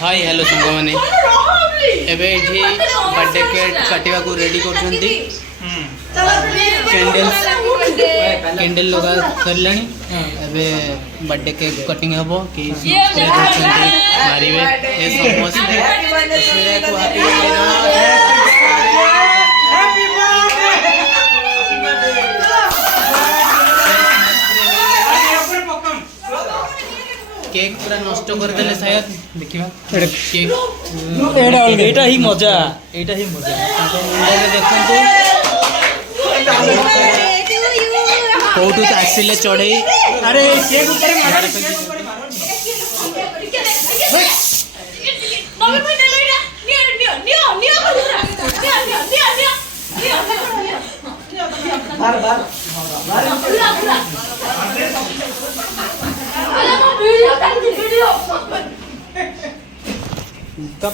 hi hello सांग मैंने एबे बर्थडे केक काटिया को रेडी कर कैंडल लगा सरले बर्थडे केक कटिंग हम कि मारे ये समस्त केक पूरा नष्ट कर देले शायद देखिबा केक एटा ही मजा मुंडे देखंतु कोठू आसिले चढ़ई अरे केक ऊपर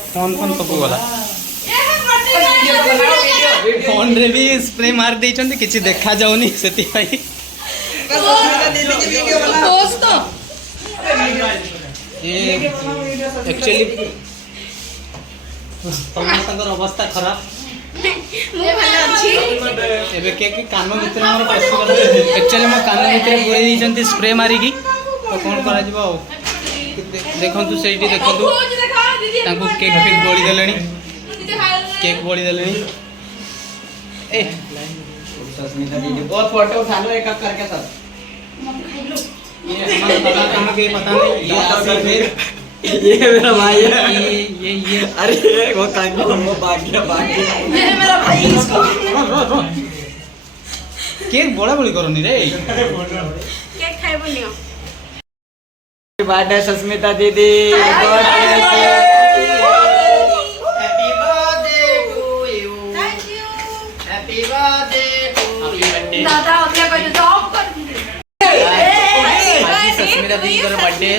फोन फोन सब गला फोन रे भी स्प्रे मार देछन किछि देखा जाउनी सेति भाई ये एक्चुअली समस्तकर अवस्था खराब एबे के कान भीतर मोर पैसा एक्चुअली मो कान भीतर पुरै दिछंती स्प्रे मारी की तो कोन करा जिवो देखंतु सेठी देखंतु तांको केक फिक बोली देलेनी केक बोली देलेनी ए सस्मिता दीदी बहुत फोटो उठा लो एक एक करके सब ये हमारा पता काम के पता नहीं फिर ये मेरा भाई है ये अरे वो कांगो वो भाग्य ये मेरा भाई इसको केक बोला बोली करोनी रे केक खाए बोलियो बर्थडे सस्मिता दीदी happy birthday to you thank you happy birthday दादा अगला बर्थडे तो ऑफ कर आज सस्मिता दीदी का बर्थडे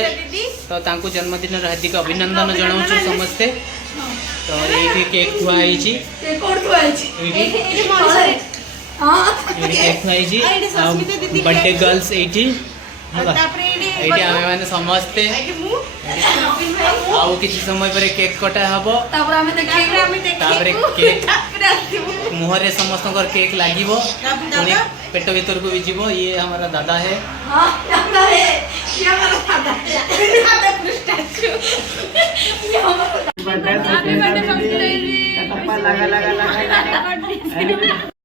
तो तांको जन्मदिन हार्दिक अभिनंदन जनाऊँ समस्ते तो ये केक खुआई केक कोड खुआई केक खुआई बर्थडे गर्ल्स एटी एटी आमे माने समस्ते आउ किछि समय पर केक कटा हबो तापर केक मुहरे समस्त केक लागिबो पुणी पेट भीतर को भी जीवो ये हमारा दादा है दादा है ये हमारा दादा है दादा स्टैचू ये हमारा बर्थडे लगा